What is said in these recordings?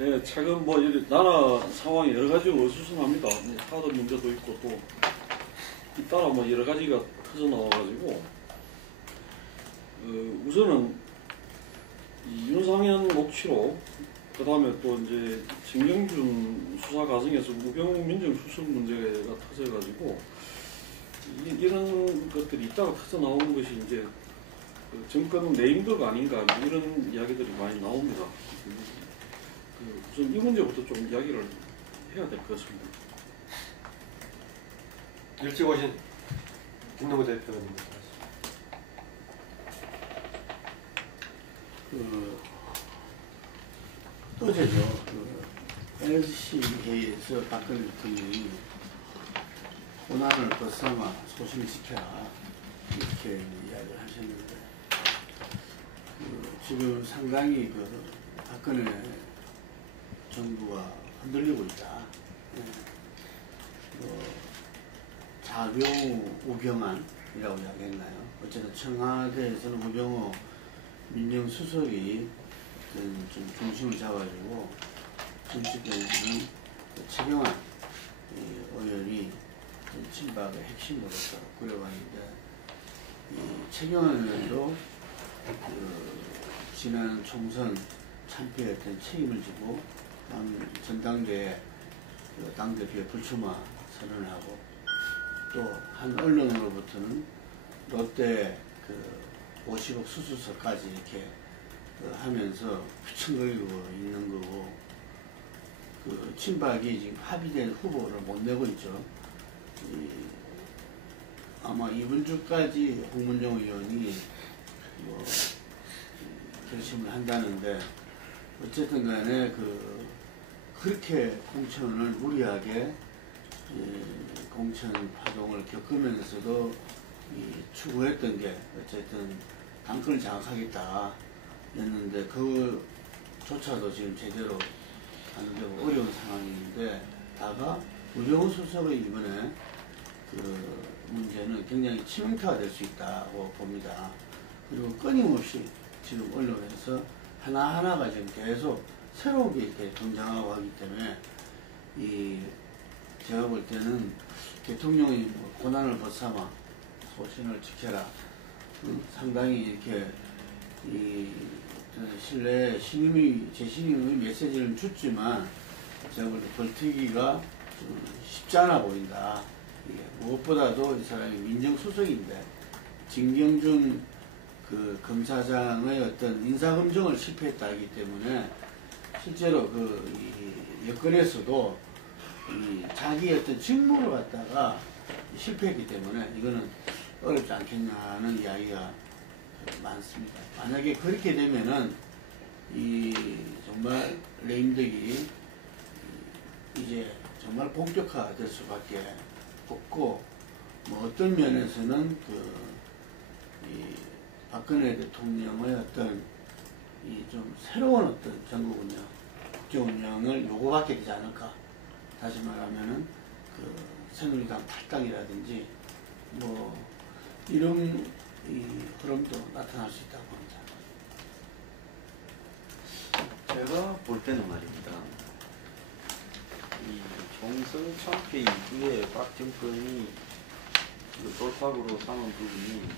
네, 최근 뭐 나라 상황이 여러 가지로 어수선합니다. 뭐 카드 문제도 있고 또 잇따라 뭐 여러 가지가 터져 나와가지고 우선은 이 윤상현 녹취록, 그 다음에 또 이제 진경준 수사 과정에서 우병우 민정수석 문제가 터져가지고 이런 것들이 이따가 터져 나오는 것이 이제 그 정권 내임덕 아닌가 이런 이야기들이 많이 나옵니다. 우선 이 문제부터 좀 이야기를 해야 될 것 같습니다. 일찍 오신 김동우 대표입니다. 어제죠. LC 회의에서 박근혜 대통령이 고난을 벗삼아 소신시켜라 이렇게 이야기를 하셨는데 지금 상당히 박근혜 정부가 흔들리고 있다. 자병우, 우병안이라고 이야기했나요? 어쨌든 청와대에서는 우병우 민정수석이 좀 중심을 잡아주고 정치권에서는 최경환 의원이 친박의 핵심으로서 꾸려가는데 최경환 의원도 지난 총선 참패했던 책임을 지고 전당대회 당대표에 불출마 선언을 하고 또 한 언론으로부터는 롯데 50억 수수서까지 이렇게 하면서 휘청거리고 있는 거고 친박이 지금 합의된 후보를 못 내고 있죠. 아마 이번 주까지 홍문정 의원이 결심을 한다는데 어쨌든 간에 그렇게 공천을 무리하게 공천 파동을 겪으면서도 추구했던 게 어쨌든 당권을 장악하겠다 했는데 그조차도 지금 제대로 하는데 어려운 상황인데 다가 우병우 수석의 이번에 문제는 굉장히 치명타가 될 수 있다고 봅니다. 그리고 끊임없이 지금 언론에서 하나하나가 지금 계속 새로운 게 이렇게 등장하고 하기 때문에 제가 볼 때는 대통령이 고난을 벗삼아 소신을 지켜라. 상당히 이렇게 신뢰 재신임의 메시지를 줬지만 제가 볼 때 버티기가 좀 쉽지 않아 보인다. 무엇보다도 이 사람이 민정수석인데 진경준 검사장의 어떤 인사검증을 실패했다기 때문에 실제로 여건에서도 자기의 어떤 직무를 갖다가 실패했기 때문에 이거는 어렵지 않겠냐는 이야기가 많습니다. 만약에 그렇게 되면은 정말 레임덕이 이제 정말 본격화될 수밖에 없고 어떤 면에서는 박근혜 대통령의 어떤 좀 새로운 어떤 전국 운영, 국제 운영을 요구받게 되지 않을까. 다시 말하면은 새누리당 탈당이라든지 이런 흐름도 나타날 수 있다고 봅니다. 제가 볼 때는 말입니다. 이 총선 참패 이후에 박 정권이 돌파구로 삼은 부분이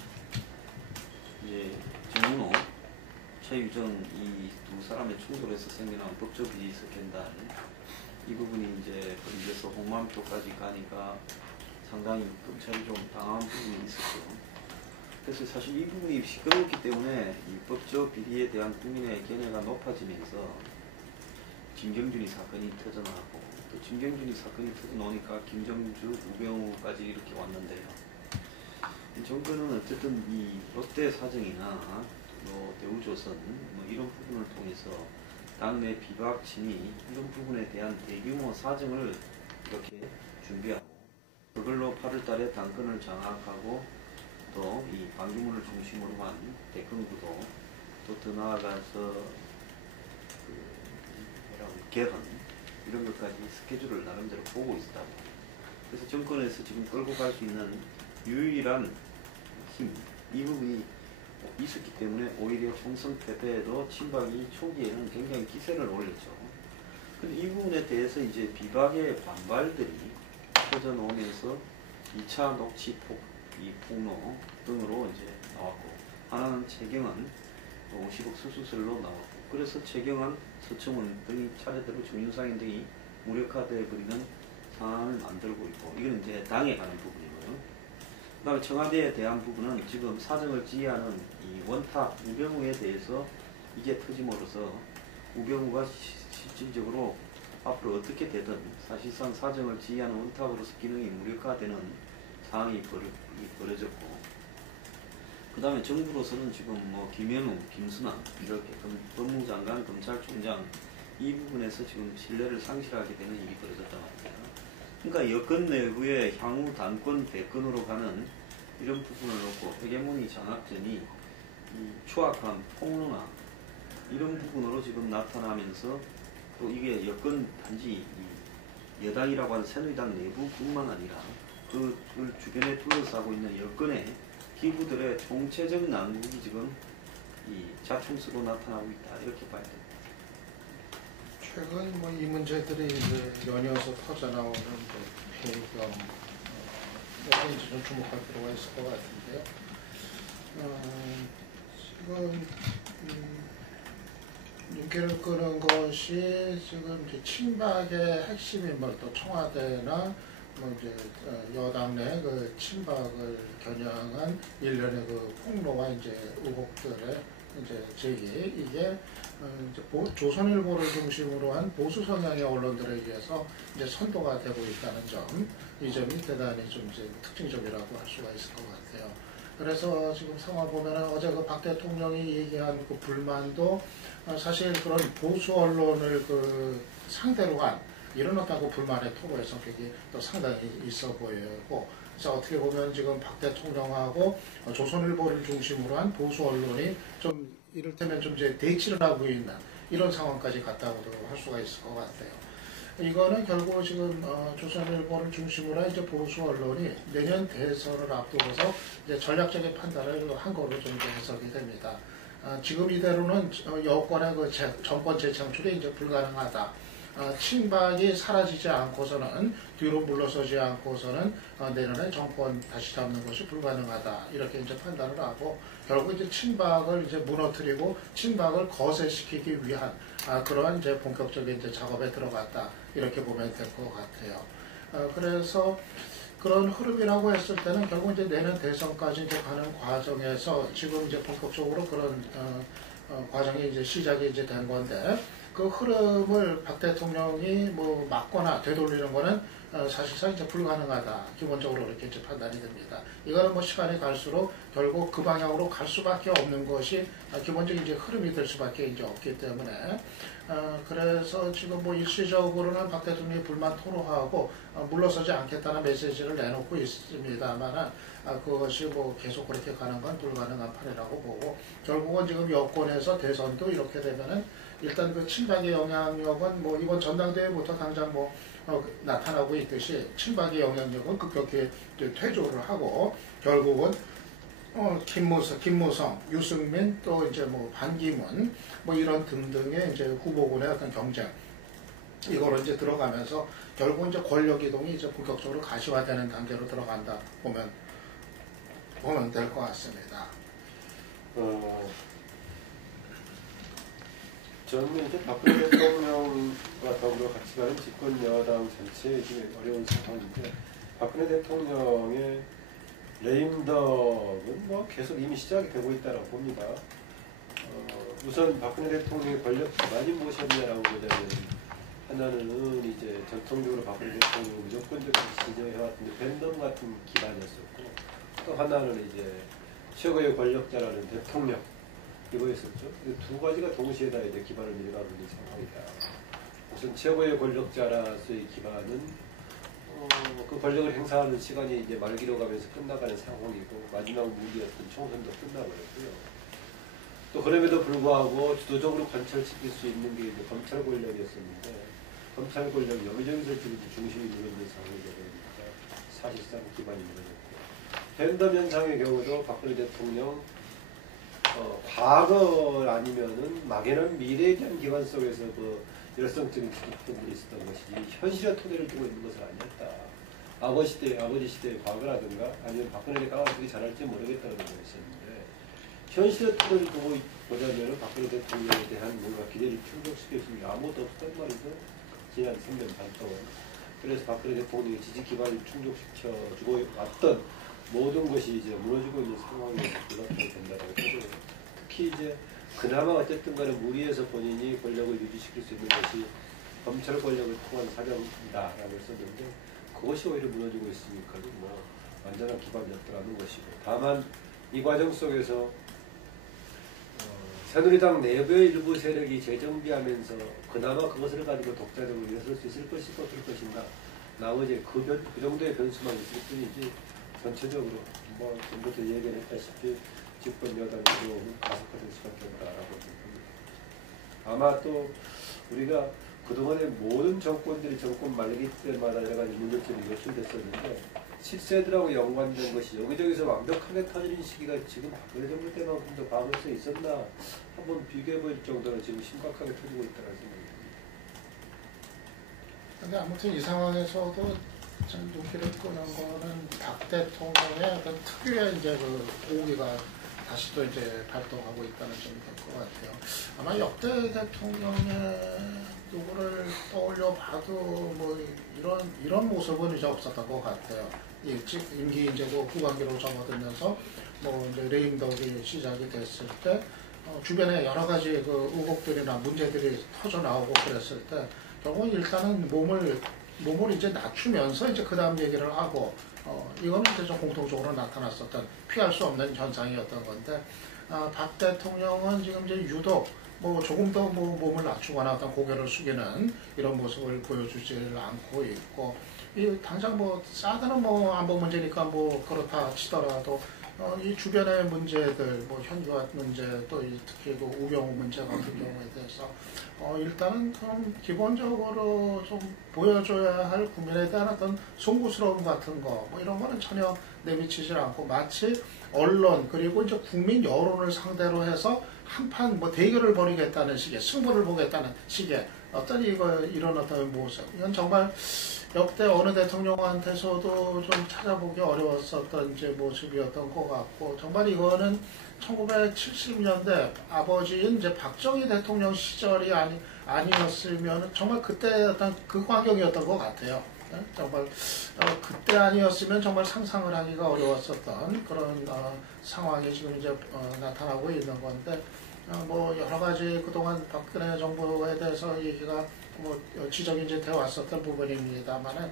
이제 정은호, 최유정 이 두 사람의 충돌에서 생겨난 법적 비리 스캔들, 이 부분이 이제 걸려서 홍만표까지 가니까 상당히 검찰이 좀 당황한 부분이 있었죠. 그래서 사실 이 부분이 시끄럽기 때문에 이 법적 비리에 대한 국민의 견해가 높아지면서 진경준이 사건이 터져나가고 또 진경준이 사건이 터져나오니까 김정주, 우병우까지 이렇게 왔는데요. 이 정권은 어쨌든 이 롯데 사정이나 대우조선 이런 부분을 통해서 당내 비박 진위 이런 부분에 대한 대규모 사정을 이렇게 준비하고 그걸로 8월달에 당권을 장악하고 또 이 반기문을 중심으로 한 대권구도 또 더 나아가서 개헌 이런 것까지 스케줄을 나름대로 보고 있다고. 그래서 정권에서 지금 끌고 갈 수 있는 유일한 힘, 이 부분이 있었기 때문에 오히려 총선 패배에도 친박이 초기에는 굉장히 기세를 올렸죠. 근데 이 부분에 대해서 이제 비박의 반발들이 퍼져 나오면서 2차 녹취 폭로 등으로 이제 나왔고, 하나는 최경환 50억 수수설로 나왔고, 그래서 최경환, 서청원 등이 차례대로 준윤상인 등이 무력화되어 버리는 상황을 만들고 있고, 이건 이제 당에 관한 부분이고요. 그 다음에 청와대에 대한 부분은 지금 사정을 지휘하는 이 원탑 우병우에 대해서 이게 터짐으로써 우병우가 실질적으로 앞으로 어떻게 되든 사실상 사정을 지휘하는 원탑으로서 기능이 무력화되는 상황이 벌어졌고, 그 다음에 정부로서는 지금 뭐 김현우, 김순환 이렇게 법무장관, 검찰총장 이 부분에서 지금 신뢰를 상실하게 되는 일이 벌어졌단 말이에요. 그러니까 여권 내부의 향후 당권, 대권으로 가는 이런 부분을 놓고 헤게모니 장악전이 이 추악한 폭로나 이런 부분으로 지금 나타나면서, 또 이게 여권 단지 이 여당이라고 하는 새누리당 내부뿐만 아니라 그걸 주변에 둘러싸고 있는 여권의 기구들의 총체적 난국이 지금 이 자충수로 나타나고 있다, 이렇게 봐야 됩니다. 최근 뭐 이 문제들이 이제 연이어서 터져 나오는 폐경 여기 이제 좀 주목할 필요가 있을 것 같은데요. 지금 눈길을 끄는 것이 지금 이제 친박의 핵심 인물, 또 청와대나 뭐 이제 여당 내 그 친박을 겨냥한 일련의 그 폭로와 이제 의혹들의 이제 제기, 이게 이제 조선일보를 중심으로 한 보수 성향의 언론들에 의해서 이제 선도가 되고 있다는 점, 이 점이 대단히 좀 이제 특징적이라고 할 수가 있을 것 같아요. 그래서 지금 상황 보면은 어제 그 박 대통령이 얘기한 그 불만도 사실 그런 보수 언론을 그 상대로 한 이런 어떤 그 불만의 토로의 성격이 또 상당히 있어 보이고, 그래서 어떻게 보면 지금 박 대통령하고 조선일보를 중심으로 한 보수 언론이 좀 이를테면 좀 이제 대치를 하고 있는 이런 상황까지 갔다고도 할 수가 있을 것 같아요. 이거는 결국 지금 조선일보를 중심으로 한 이제 보수 언론이 내년 대선을 앞두고서 이제 전략적인 판단을 한 거로 좀 이제 해석이 됩니다. 지금 이대로는 여권의 그 정권 재창출이 이제 불가능하다. 친박이 사라지지 않고서는, 뒤로 물러서지 않고서는 내년에 정권 다시 잡는 것이 불가능하다, 이렇게 이제 판단을 하고, 결국 이제 친박을 이제 무너뜨리고 친박을 거세시키기 위한 그러한 이제 본격적인 이제 작업에 들어갔다, 이렇게 보면 될 것 같아요. 그래서 그런 흐름이라고 했을 때는 결국 이제 내년 대선까지 이제 가는 과정에서 지금 이제 본격적으로 그런 과정이 이제 시작이 이제 된 건데, 그 흐름을 박 대통령이 뭐 막거나 되돌리는 거는 사실상 이제 불가능하다, 기본적으로 그렇게 이제 판단이 됩니다. 이거는 뭐 시간이 갈수록 결국 그 방향으로 갈 수밖에 없는 것이 기본적인 이제 흐름이 될 수밖에 이제 없기 때문에, 그래서 지금 뭐 일시적으로는 박 대통령이 불만 토로하고 물러서지 않겠다는 메시지를 내놓고 있습니다만은, 그것이 뭐 계속 그렇게 가는 건 불가능한 판이라고 보고, 결국은 지금 여권에서 대선도 이렇게 되면은 일단 그 친박의 영향력은 뭐 이번 전당대회부터 당장 뭐 나타나고 있듯이 친박의 영향력은 급격히 퇴조를 하고, 결국은 김무성, 유승민, 또 이제 뭐 반기문 뭐 이런 등등의 이제 후보군의 어떤 경쟁, 이거로 이제 들어가면서 결국 이제 권력 이동이 이제 본격적으로 가시화되는 단계로 들어간다 보면 될 것 같습니다. 저는 이제 박근혜 대통령과 더불어 같이 가는 집권 여당 전체의 지금 어려운 상황인데, 박근혜 대통령의 레임덕은 뭐 계속 이미 시작이 되고 있다고 봅니다. 우선 박근혜 대통령의 권력 기반이 무엇이었냐라고 보자면, 하나는 이제 전통적으로 박근혜 대통령이 무조건적으로 지정해왔던 밴덤 같은 기반이었었고, 또 하나는 이제 최고의 권력자라는 대통령, 이거였었죠. 두 가지가 동시에 다 이제 기반을 밀어가고 있는 상황이다. 우선 최고의 권력자라서의 기반은 그 권력을 행사하는 시간이 이제 말기로 가면서 끝나가는 상황이고, 마지막 무기였던 총선도 끝나버렸고요. 또 그럼에도 불구하고 주도적으로 관철시킬 수 있는 게 이제 검찰 권력이었었는데, 검찰 권력 여기저기서 지금 중심이 무너지는 상황이 되니까 사실상 기반이 무너졌고, 밴덤 현상의 경우도 박근혜 대통령 과거 아니면은 막연한 미래에 대한 기반 속에서 그 열성적인 주도분들이 있었던 것이지 현실의 토대를 두고 있는 것은 아니었다. 아버지 시대의 과거라든가 아니면 박근혜 대통령이 어떻게 잘할지 모르겠다는 거였었는데 현실의 토대를 두고 보자면 박근혜 대통령에 대한 뭔가 기대를 충족시킬 수 있는 아무것도 없었단 말이죠. 지난 3년 반 동안. 그래서 박근혜 대통령이 지지 기반을 충족시켜주고 왔던 모든 것이 이제 무너지고 있는 상황에서 불가피하게 된다고 해요. 특히 이제 그나마 어쨌든 간에 무리해서 본인이 권력을 유지시킬 수 있는 것이 검찰 권력을 통한 사정이다라고 했었는데 그것이 오히려 무너지고 있으니까 뭐 완전한 기반이었더라는 것이고 다만 이 과정 속에서 새누리당 내부의 일부 세력이 재정비하면서 그나마 그것을 가지고 독자적으로 일어설 수 있을 것이고 어떨 것인가 나머지 그 정도의 변수만 있을 뿐이지 전체적으로 뭐 전부터 얘기를 했다시피 집권 여당이 들어오는 가속화될 수밖에 없다라고 봅니다. 아마 또 우리가 그동안의 모든 정권들이 정권 말기 때마다 여러 가지 문제점이 노출됐었는데 7세들하고 연관된 것이 여기저기서 완벽하게 터지는 시기가 지금 박근혜 정부 때만큼도 과거에 있었나 한번 비교해볼 정도로 지금 심각하게 터지고 있다는 생각이 듭니다. 근데 아무튼 이 상황에서도 참 눈길을 끄는 거는 박 대통령의 어떤 특유의 이제 그 공기가 다시 또 이제 발동하고 있다는 점이 될 것 같아요. 아마 역대 대통령의 누구를 떠올려 봐도 뭐 이런 모습은 이제 없었던 것 같아요. 일찍 임기 이제 그 후반기로 접어들면서 뭐 이제 레임덕이 시작이 됐을 때 주변에 여러 가지 그 의혹들이나 문제들이 터져 나오고 그랬을 때 결국 일단은 몸을 이제 낮추면서 이제 그 다음 얘기를 하고 이거는 이제 좀 공통적으로 나타났었던 피할 수 없는 현상이었던 건데 박 대통령은 지금 이제 유독 뭐 조금 더 뭐 몸을 낮추거나 어떤 고개를 숙이는 이런 모습을 보여주지를 않고 있고 이 당장 뭐 사드는 뭐 안보 문제니까 뭐 그렇다 치더라도 이 주변의 문제들 뭐 현기화 문제 또 특히 그 우병우 문제 같은 경우에 대해서 일단은 좀 기본적으로 좀 보여줘야 할 국민에 대한 어떤 송구스러움 같은 거 뭐 이런 거는 전혀 내비치질 않고 마치 언론 그리고 이제 국민 여론을 상대로 해서 한판 뭐 대결을 벌이겠다는 식의 승부를 보겠다는 식의 어떤 이런 어떤 모습 이건 정말 역대 어느 대통령한테서도 좀 찾아보기 어려웠었던 이제 모습이었던 것 같고 정말 이거는 1970년대 아버지인 이제 박정희 대통령 시절이 아니었으면 정말 그때 어떤 그 환경이었던 것 같아요. 정말 그때 아니었으면 정말 상상을 하기가 어려웠었던 그런 상황이 지금 이제 나타나고 있는 건데 뭐 여러 가지 그동안 박근혜 정부에 대해서 얘기가 뭐 지적이 이제 되어 왔었던 부분입니다만은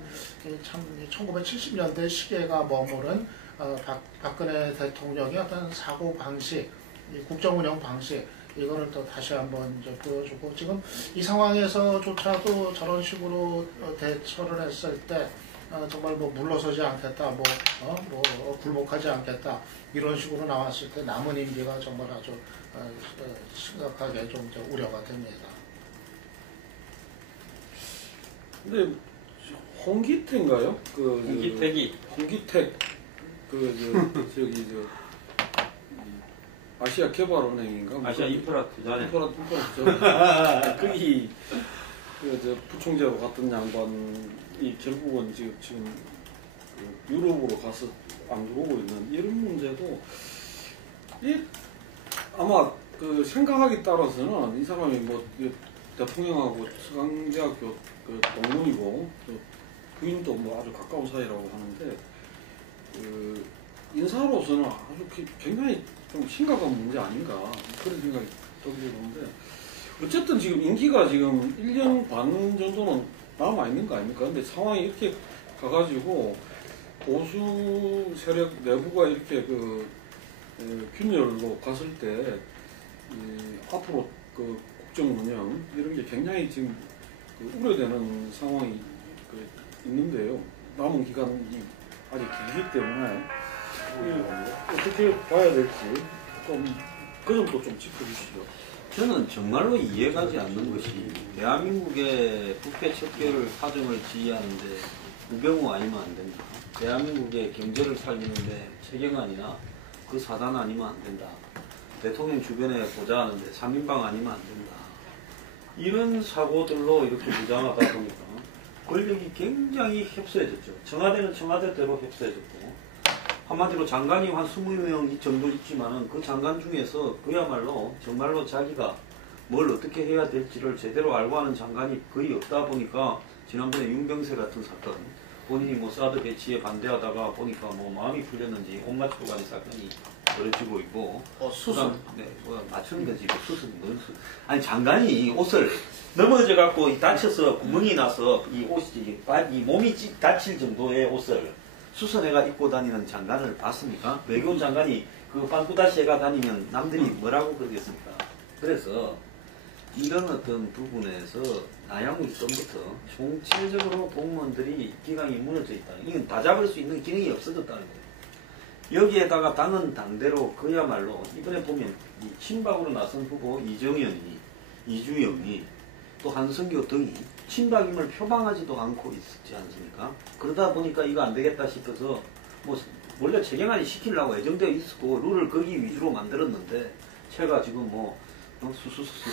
참 1970년대 시기가 머무른 박근혜 대통령의 어떤 사고 방식, 국정 운영 방식 이거를 또 다시 한번 이제 보여주고 지금 이 상황에서조차도 저런 식으로 대처를 했을 때 정말 뭐 물러서지 않겠다, 뭐 굴복하지 않겠다 이런 식으로 나왔을 때 남은 임기가 정말 아주 심각하게 좀 이제 우려가 됩니다. 근데 홍기택인가요? 홍기택 저기 아시아 개발은행인가? 아시아 인프라 투자은행. 인프라 거기 저 부총재로 갔던 양반이 결국은 지금 유럽으로 가서 안 들어오고 있는 이런 문제도 아마 그 생각하기 따라서는 이 사람이 뭐 대통령하고 서강대학교 그 동문이고 부인도 뭐 아주 가까운 사이라고 하는데 그 인사로서는 아주 굉장히 좀 심각한 문제 아닌가 그런 생각이 들었는데 어쨌든 지금 임기가 지금 1년 반 정도는 남아 있는 거 아닙니까? 근데 상황이 이렇게 가가지고 보수 세력 내부가 이렇게 그 균열로 갔을 때 앞으로 그 국정 운영 이런 게 굉장히 지금 우려되는 상황이 있는데요. 남은 기간이 아직 길기 때문에 어떻게 봐야 될지 그 점도 좀 짚어주시죠. 저는 정말로 이해가지 않는 것이 대한민국의 국회 척결 사정을 지휘하는데 우병우 아니면 안 된다. 대한민국의 경제를 살리는데 최경환이나 그 사단 아니면 안 된다. 대통령 주변에 보좌하는데 3인방 아니면 안 된다. 이런 사고들로 이렇게 부장하다 보니까 권력이 굉장히 협소해졌죠. 청와대는 청와대대로 협소해졌고, 한마디로 장관이 한 20명 정도 있지만은 그 장관 중에서 그야말로 정말로 자기가 뭘 어떻게 해야 될지를 제대로 알고 하는 장관이 거의 없다 보니까 지난번에 윤병세 같은 사건, 본인이 뭐 사드 배치에 반대하다가 보니까 뭐 마음이 풀렸는지 옷 맞추고 가는 사건이 벌어지고 있고, 수술. 네, 뭐 맞추는 거지. 수술, 아니 장관이 옷을 넘어져 갖고 다쳐서 구멍이 나서 이 옷이 이 몸이 다칠 정도의 옷을 수선해가 입고 다니는 장관을 봤습니까? 외교부 장관이 그 빵꾸다시에가 다니면 남들이 뭐라고 그러겠습니까? 그래서 이런 어떤 부분에서 나양이 전부터 총체적으로 공무원들이 기강이 무너져 있다. 이건 다 잡을 수 있는 기능이 없어졌다는 거예요. 여기에다가 당은 당대로 그야말로 이번에 보면 이 친박으로 나선 후보 이정현이, 이주영이, 또 한성교 등이 친박임을 표방하지도 않고 있지 않습니까? 그러다 보니까 이거 안 되겠다 싶어서 뭐 원래 최경환이 시키려고 예정되어 있었고 룰을 거기 위주로 만들었는데 제가 지금 뭐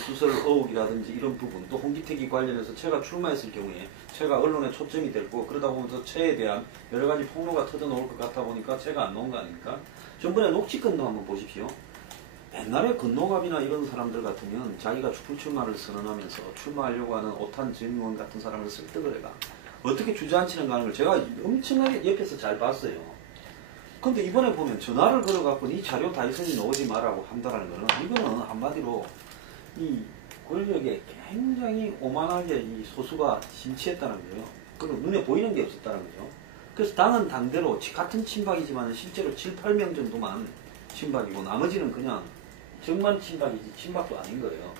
수설 의혹이라든지 이런 부분, 또 홍기택이 관련해서 제가 출마했을 경우에 제가 언론에 초점이 됐고 그러다 보면서 채에 대한 여러 가지 폭로가 터져 나올 것 같아 보니까 제가 안 나온 거 아닙니까? 전번에 녹취건도 한번 보십시오. 옛날에 건노갑이나 이런 사람들 같으면 자기가 불출마를 선언하면서 출마하려고 하는 오탄 전 의원 같은 사람을 설득을 해가 어떻게 주저앉히는가 하는 걸 제가 엄청나게 옆에서 잘 봤어요. 근데 이번에 보면 전화를 걸어갖고 이 자료 다이슨이 나오지 말라고 한다는 거는 이거는 한마디로 이 권력에 굉장히 오만하게 이 소수가 심취했다는 거예요. 그리고 눈에 보이는 게 없었다는 거죠. 그래서 당은 당대로 같은 친박이지만 실제로 7, 8명 정도만 친박이고 나머지는 그냥 정만 친박이지 친박도 아닌 거예요.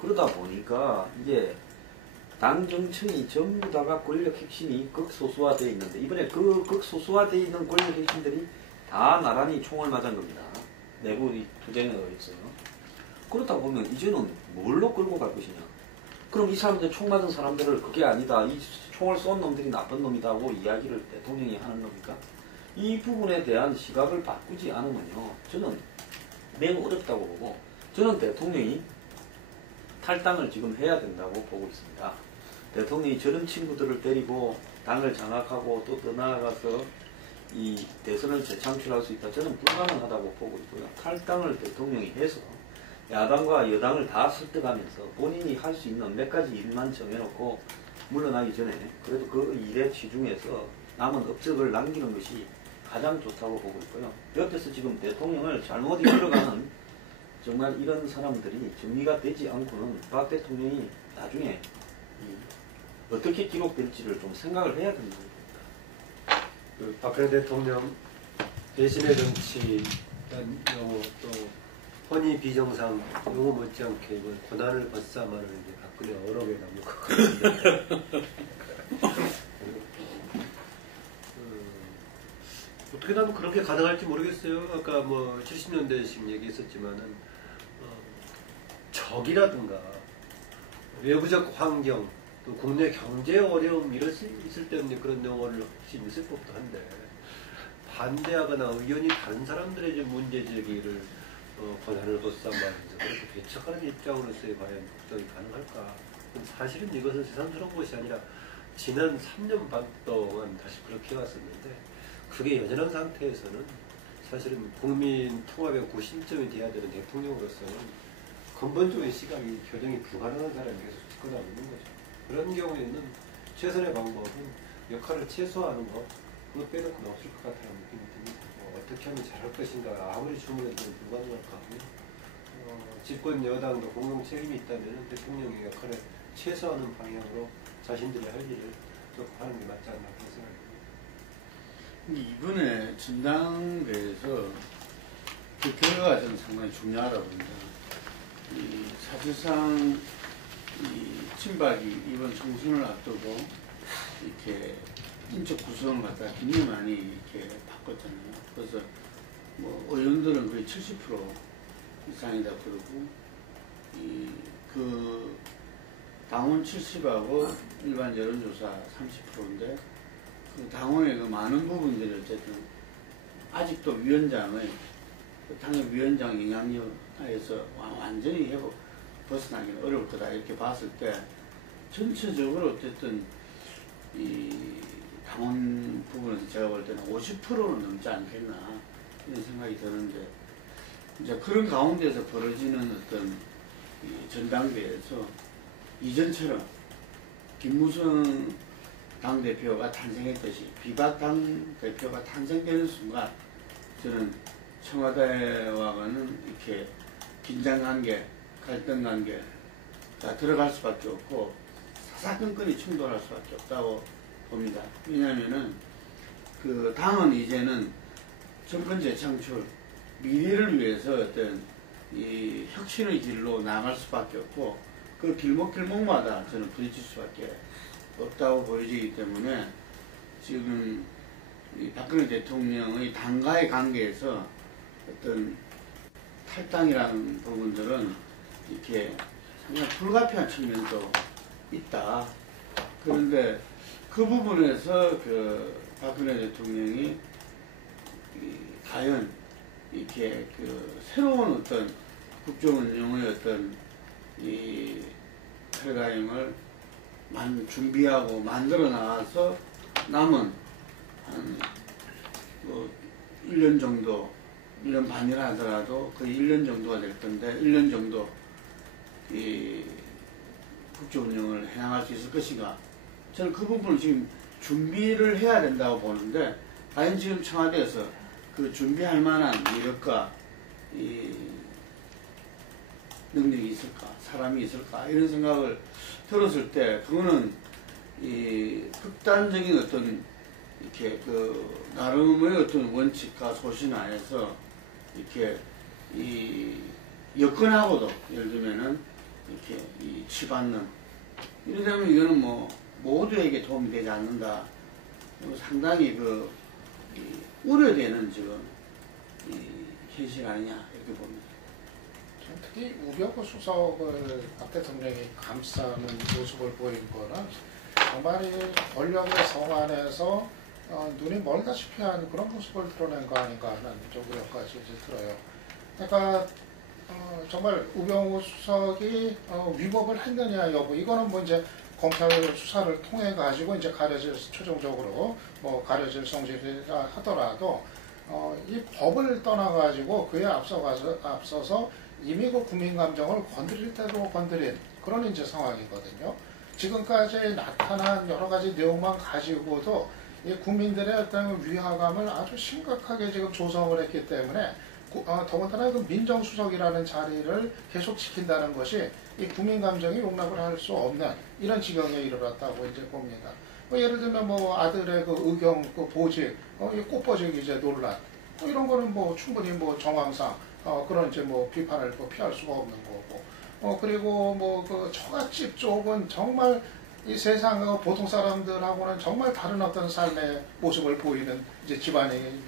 그러다 보니까 이게 당 정청이 전부 다가 권력 핵심이 극소수화되어 있는데 이번에 그 극소수화되어 있는 권력 핵심들이 다 나란히 총을 맞은 겁니다. 내부 투쟁에 의해서요. 그렇다 보면 이제는 뭘로 끌고 갈 것이냐. 그럼 이 사람들 총 맞은 사람들을 그게 아니다. 이 총을 쏜 놈들이 나쁜 놈이다고 이야기를 대통령이 하는 겁니까? 이 부분에 대한 시각을 바꾸지 않으면요. 저는 매우 어렵다고 보고 저는 대통령이 탈당을 지금 해야 된다고 보고 있습니다. 대통령이 저런 친구들을 데리고 당을 장악하고 또 떠나가서 이 대선을 재창출할 수 있다. 저는 불가능하다고 보고 있고요. 탈당을 대통령이 해서 야당과 여당을 다 설득하면서 본인이 할 수 있는 몇 가지 일만 정해놓고 물러나기 전에 그래도 그 일에 치중해서 남은 업적을 남기는 것이 가장 좋다고 보고 있고요. 옆에서 지금 대통령을 잘못 이끌어가는 정말 이런 사람들이 정리가 되지 않고는 박 대통령이 나중에 어떻게 기록될지를 좀 생각을 해야 된다. 그 박근혜 대통령 대신의 정치 용어 또 혼이 비정상 용어 못지않게 이번 고난을 벗삼아는 이제 박근혜 어록에 남을 것 같은데 어떻게 나면 그렇게 가능할지 모르겠어요. 아까 뭐 70년대식 얘기했었지만은 적이라든가 외부적 환경 또 국내 경제 어려움 이럴 수 있을 때문에 그런 용어를 혹시 있을 법도 한데 반대하거나 의견이 다른 사람들의 문제 제기를 권한을 벗삼으면서 그렇게 배척하는 입장으로서의 과연 국정이 가능할까? 사실은 이것은 새삼스러운 것이 아니라 지난 3년 반 동안 다시 그렇게 해왔었는데 그게 여전한 상태에서는 사실은 국민 통합의 구심점이 돼야 되는 대통령으로서는 근본적인 시각이 교정이 불가능한 사람이 계속 집권하고 있는 거죠. 그런 경우에는 최선의 방법은 역할을 최소화하는 것, 그거 빼놓고는 없을 것 같다는 느낌이 듭니다. 어떻게 하면 잘할 것인가 아무리 주문해도 불가능할 것 같고요. 집권 여당도 공동 책임이 있다면 대통령의 역할을 최소화하는 방향으로 자신들이 할 일을 좀 하는 게 맞지 않나 그런 생각입니다. 이번에 전당대회에서 그 결과가 저는 상당히 중요하다고 봅니다. 사실상 친박이 이번 총선을 앞두고 이렇게 인적 구성을 갖다가 굉장히 많이 이렇게 바꿨잖아요. 그래서 뭐 의원들은 거의 70% 이상이다 그러고 그 당원 70하고 일반 여론조사 30%인데 그 당원의 그 많은 부분들이 어쨌든 아직도 위원장의 당의 위원장 영향력 하에서 완전히 벗어나기는 어려울 거다 이렇게 봤을 때 전체적으로 어쨌든 이 당원 부분에서 제가 볼 때는 50%는 넘지 않겠나 이런 생각이 드는데 이제 그런 가운데서 벌어지는 어떤 이 전당대회에서 이전처럼 김무성 당대표가 탄생했듯이 비박 당대표가 탄생되는 순간 저는 청와대와는 이렇게 긴장관계, 갈등관계가 들어갈 수밖에 없고 사사건건이 충돌할 수밖에 없다고 봅니다. 왜냐하면은 그 당은 이제는 정권 재창출, 미래를 위해서 어떤 이 혁신의 길로 나갈 수밖에 없고 그 길목길목마다 저는 부딪힐 수밖에 없다고 보여지기 때문에 지금 이 박근혜 대통령의 당과의 관계에서 어떤 탈당이라는 부분들은 이렇게 상당히 불가피한 측면도 있다. 그런데 그 부분에서 그 박근혜 대통령이 과연 이렇게 그 새로운 어떤 국정운영의 어떤 이 패러다임을 준비하고 만들어 나가서 남은 한 뭐 1년 정도, 1년 반이라 하더라도 거의 1년 정도가 될 건데 1년 정도 이 국정운영을 해나갈 수 있을 것인가. 저는 그 부분을 지금 준비를 해야 된다고 보는데 과연 지금 청와대에서 그 준비할 만한 이력과 이 능력이 있을까, 사람이 있을까 이런 생각을 들었을 때 그거는 이 극단적인 어떤 이렇게 그 나름의 어떤 원칙과 소신 안에서 이렇게 이 여건하고도 예를 들면은 이렇게 이 치받는 이러면 이거는 뭐 모두에게 도움이 되지 않는다. 상당히 그 우려되는 지금 이 현실 아니냐 이렇게 봅니다. 특히 우병우 수석을 박 대통령이 감싸는 모습을 보인 거는 정말 이 권력의 성 안에서 눈이 멀다시피 한 그런 모습을 드러낸 거 아닌가 하는 좀 우려까지 이제 들어요. 그러니까 정말 우병우 수석이 위법을 했느냐 여부 이거는 뭐 이제 검찰 수사를 통해 가지고 이제 가려질 최종적으로 뭐 가려질 성질이라 하더라도 이 법을 떠나 가지고 그에 앞서서 이미 그 국민 감정을 건드릴 때도 건드린 그런 이제 상황이거든요. 지금까지 나타난 여러 가지 내용만 가지고도 이 국민들의 어떤 위화감을 아주 심각하게 지금 조성을 했기 때문에 더군다나 그 민정수석이라는 자리를 계속 지킨다는 것이 이 국민 감정이 용납을 할 수 없는 이런 지경에 이르렀다고 이제 봅니다. 뭐 예를 들면 뭐 아들의 그 의경 그 보직, 이 꽃보직 이제 논란, 뭐 이런 거는 뭐 충분히 뭐 정황상 그런 이제 뭐 비판을 뭐 피할 수가 없는 거고, 그리고 뭐 그 처갓집 쪽은 정말 이 세상 보통 사람들하고는 정말 다른 어떤 삶의 모습을 보이는 이제 집안이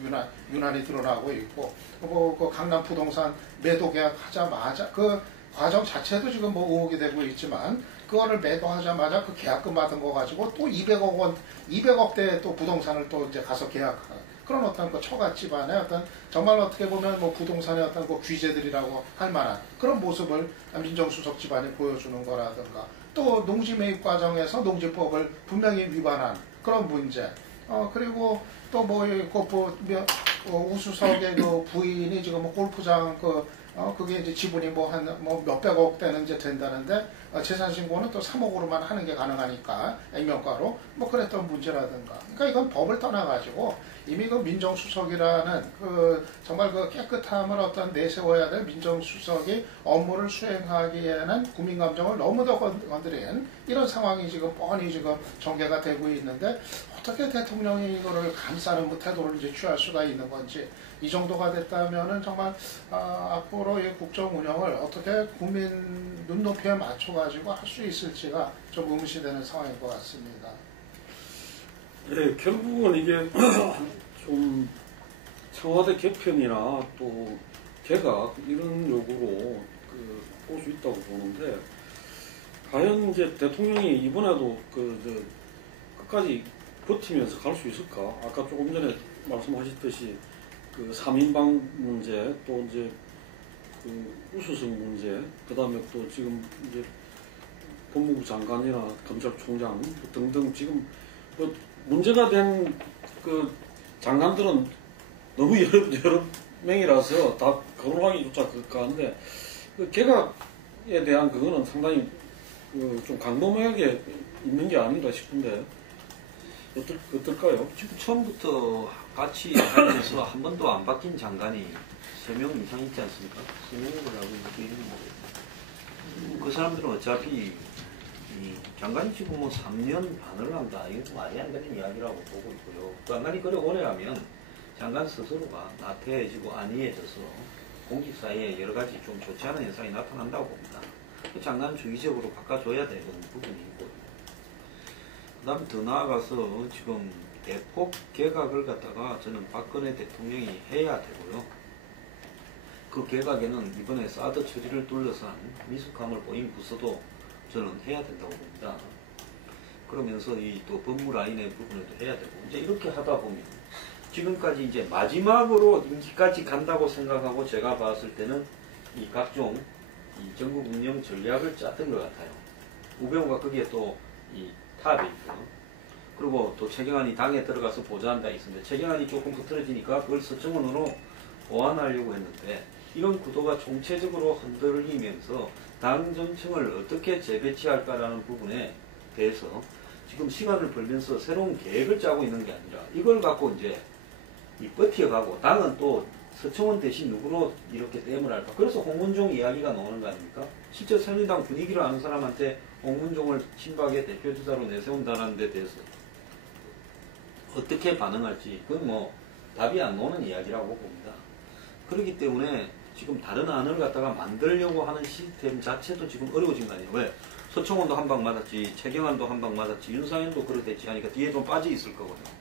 유난히 드러나고 있고, 뭐 그 강남 부동산 매도 계약하자마자 그 과정 자체도 지금 뭐 의혹이 되고 있지만 그거를 매도하자마자 그 계약금 받은 거 가지고 또 200억대 또 부동산을 또 이제 가서 계약하는 그런 어떤 그 처갓 집안의 어떤 정말 어떻게 보면 뭐 부동산의 어떤 그 귀재들이라고 할 만한 그런 모습을 민정수석 집안이 보여주는 거라든가, 또 농지 매입 과정에서 농지법을 분명히 위반한 그런 문제, 그리고 또 뭐 우수석의 그 부인이 지금 뭐 골프장 그게 이제 지분이 뭐 한 뭐 몇백억 대는 이제 된다는데 재산 신고는 또 3억으로만 하는 게 가능하니까 액면가로 뭐 그랬던 문제라든가. 그러니까 이건 법을 떠나가지고 이미 그 민정수석이라는 그 정말 그 깨끗함을 어떤 내세워야 될 민정수석이 업무를 수행하기에는 국민 감정을 너무도 건드린 이런 상황이 지금 뻔히 지금 전개가 되고 있는데 어떻게 대통령이 이거를 감싸는 태도를 이제 취할 수가 있는 건지, 이 정도가 됐다면은 정말 앞으로 이 국정 운영을 어떻게 국민 눈높이에 맞춰가지고 할 수 있을지가 좀 의문시되는 상황인 것 같습니다. 네, 결국은 이게 좀 청와대 개편이나 또 개각 이런 요구로 볼 수 있다고 보는데, 과연 이제 대통령이 이번에도 끝까지 버티면서 갈 수 있을까? 아까 조금 전에 말씀하셨듯이 그 3인방 문제, 또 이제 그 우수성 문제, 그 다음에 또 지금 이제 법무부 장관이나 검찰총장 등등 지금 그 문제가 된 그 장관들은 너무 여러 명이라서 다 거론하기조차 그까한데 그 개각에 대한 그거는 상당히 좀 광범위하게 있는 게 아닌가 싶은데 어떨까요? 지금 처음부터 같이 하면서 한 번도 안 바뀐 장관이 3명 이상 있지 않습니까? 3명을 하고 있는 그 사람들은 어차피 이 장관이 지금 뭐 3년 반을 한다. 이것도 말이 안 되는 이야기라고 보고 있고요. 장관이 그래 오래 하면 장관 스스로가 나태해지고 안이해져서 공직 사이에 여러 가지 좀 좋지 않은 현상이 나타난다고 봅니다. 장관 주의적으로 바꿔줘야 되는 부분이 있고요. 그 다음 더 나아가서 지금 대폭 개각을 갖다가 저는 박근혜 대통령이 해야 되고요. 그 개각에는 이번에 사드 처리를 둘러싼 미숙함을 보인 부서도 저는 해야 된다고 봅니다. 그러면서 이 또 법무 라인의 부분에도 해야 되고 이제 이렇게 하다 보면 지금까지 이제 마지막으로 임기까지 간다고 생각하고 제가 봤을 때는 이 각종 이 전국 운영 전략을 짰던 것 같아요. 우병우가 거기에 또 이 탑에 있고 그리고 또 최경환이 당에 들어가서 보좌한다 있었는데 최경환이 조금 흐트러지니까 그걸 서청원으로 보완하려고 했는데 이런 구도가 총체적으로 흔들리면서 당 정청을 어떻게 재배치할까라는 부분에 대해서 지금 시간을 벌면서 새로운 계획을 짜고 있는 게 아니라 이걸 갖고 이제 버텨가고 당은 또 서청원 대신 누구로 이렇게 대응을 할까. 그래서 홍문종 이야기가 나오는 거 아닙니까? 실제 새누리당 분위기를 아는 사람한테 홍문종을 친박의 대표주자로 내세운다는 데 대해서 어떻게 반응할지 그건 뭐 답이 안 나오는 이야기라고 봅니다. 그렇기 때문에 지금 다른 안을 갖다가 만들려고 하는 시스템 자체도 지금 어려워진 거 아니에요. 왜? 서청원도 한 방 맞았지, 최경환도 한 방 맞았지, 윤상현도 그러댔지 하니까 뒤에 좀 빠져 있을 거거든요.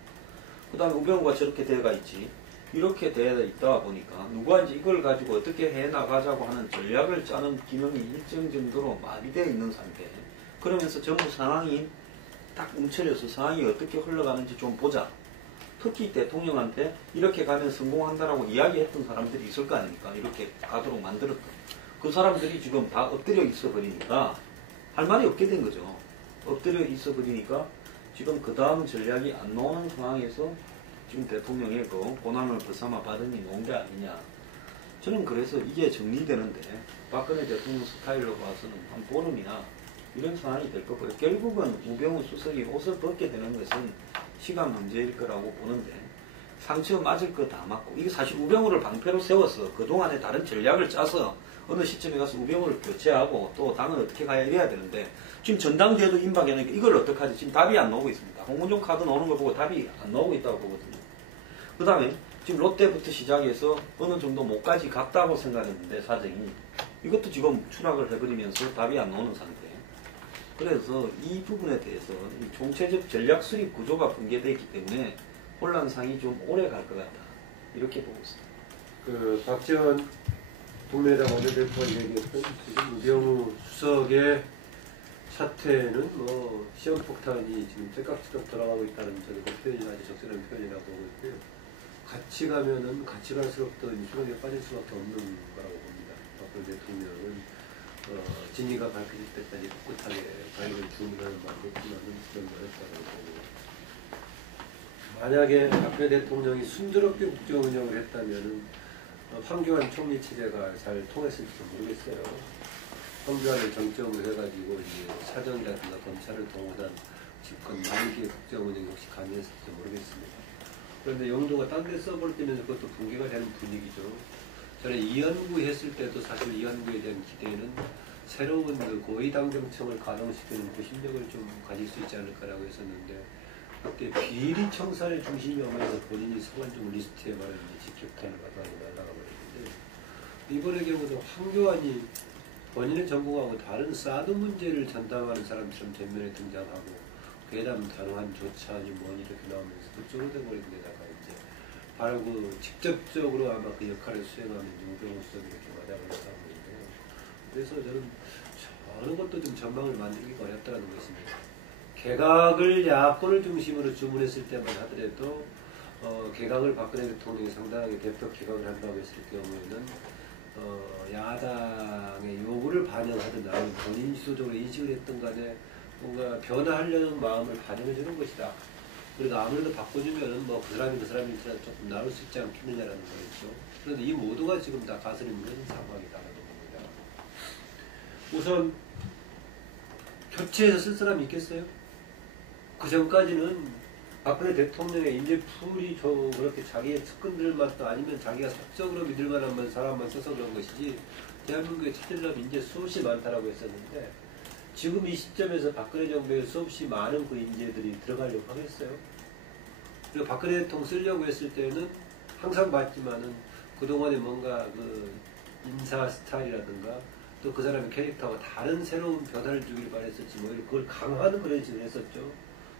그 다음에 우병우가 저렇게 되어가 있지. 이렇게 되어 있다 보니까 누가 이제 이걸 가지고 어떻게 해 나가자고 하는 전략을 짜는 기능이 일정 정도로 마비되어 있는 상태. 그러면서 전부 상황이 딱 움츠려서 상황이 어떻게 흘러가는지 좀 보자. 특히 대통령한테 이렇게 가면 성공한다라고 이야기했던 사람들이 있을 거 아닙니까? 이렇게 가도록 만들었던. 그 사람들이 지금 다 엎드려 있어 버리니까 할 말이 없게 된 거죠. 엎드려 있어 버리니까 지금 그 다음 전략이 안 나오는 상황에서 지금 대통령의 그 고난을 벗삼아 받으니 놓은 게 아니냐. 저는 그래서 이게 정리되는데 박근혜 대통령 스타일로 봐서는 한 보름이나 이런 상황이 될 거고요. 결국은 우병우 수석이 옷을 벗게 되는 것은 시간 문제일 거라고 보는데 상처 맞을 거 다 맞고 이게 사실 우병우를 방패로 세워서 그동안에 다른 전략을 짜서 어느 시점에 가서 우병우를 교체하고 또 당은 어떻게 가야 이래야 되는데 지금 전당대회도 임박해놓으니까 이걸 어떡하지? 지금 답이 안 나오고 있습니다. 홍문종 카드 나오는 걸 보고 답이 안 나오고 있다고 보거든요. 그 다음에 지금 롯데부터 시작해서 어느 정도 목까지 갔다고 생각했는데 사정이 이것도 지금 추락을 해버리면서 답이 안 나오는 상태. 그래서 이 부분에 대해서 이 총체적 전략 수립 구조가 붕괴되기 때문에 혼란상이 좀 오래 갈 것 같다. 이렇게 보고 있습니다. 그 박지원 국민의당 원내대표가 얘기했던 지금 우병우 수석의 사태는 뭐 시험폭탄이 지금 째깍째깍 돌아가고 있다는 저는 그 표현이 아주 적절한 표현이라고 보고 있고요. 같이 가면은 같이 갈수록 더 수렁에 빠질 수밖에 없는 거라고 봅니다. 박근혜 대통령은 진위가 밝혀질 때까지 꿋꿋하게 가입을 주문하는 마음이지만은 그런 어렵다고 보고 만약에 박근혜 대통령이 순조롭게 국정 운영을 했다면은 황교안 총리 체제가 잘 통했을지도 모르겠어요. 황교안을 정점으로 해가지고 이제 사정이라든가 검찰을 동원한 집권 말기의 국정 운영이 혹시 가능했을지도 모르겠습니다. 그런데 용도가 딴 데 써버리면 그것도 붕괴가 되는 분위기죠. 저는 이현구 했을 때도 사실 이현구에 대한 기대는 새로운 그 고위당정청을 가동시키는 그 힘력을 좀 가질 수 있지 않을까라고 했었는데 그때 비리 청산의 중심이 오면서 본인이 서관종 리스트에 말하는 직격탄을 가다가 날아가 버렸는데 이번의 경우도 황교안이 본인의 전공하고 다른 사드 문제를 전담하는 사람처럼 전면에 등장하고 괴담 단호한 조차니 뭐니 이렇게 나오면서 그쪽으로 돼버린 데다가 이제 바로 그 직접적으로 아마 그 역할을 수행하는 우병우 수석이 이렇게 마당을 하고 있는데요. 그래서 저는 어느 것도 좀 전망을 만들기가 어렵다는 것입니다. 개각을 야권을 중심으로 주문했을 때만 하더라도 개각을 박근혜 대통령이 상당하게 대폭 개각을 한다고 했을 경우에는 야당의 요구를 반영하든 아니면 본인 주도적으로 인식을 했던 간에 뭔가 변화하려는 마음을 반영해 주는 것이다. 그리고 아무래도 바꿔주면 뭐 그 사람이 조금 나올 수 있지 않겠느냐라는 거겠죠. 그런데 이 모두가 지금 다 가설이 무너진 상황이다라는 겁니다. 우선 교체해서 쓸 사람이 있겠어요? 그 전까지는 박근혜 대통령의 인재풀이 그렇게 자기의 측근들만 또 아니면 자기가 사적으로 믿을 만한 사람만 써서 그런 것이지 대한민국에 찾으려면 인재 수없이 많다라고 했었는데 지금 이 시점에서 박근혜 정부에 수없이 많은 그 인재들이 들어가려고 하겠어요. 그리고 박근혜 대통령 쓰려고 했을 때는 항상 봤지만은 그동안에 뭔가 그 인사 스타일이라든가 또 그 사람의 캐릭터와 다른 새로운 변화를 주길 바랬었지 뭐 그걸 강화하는 그런 식으로 했었죠.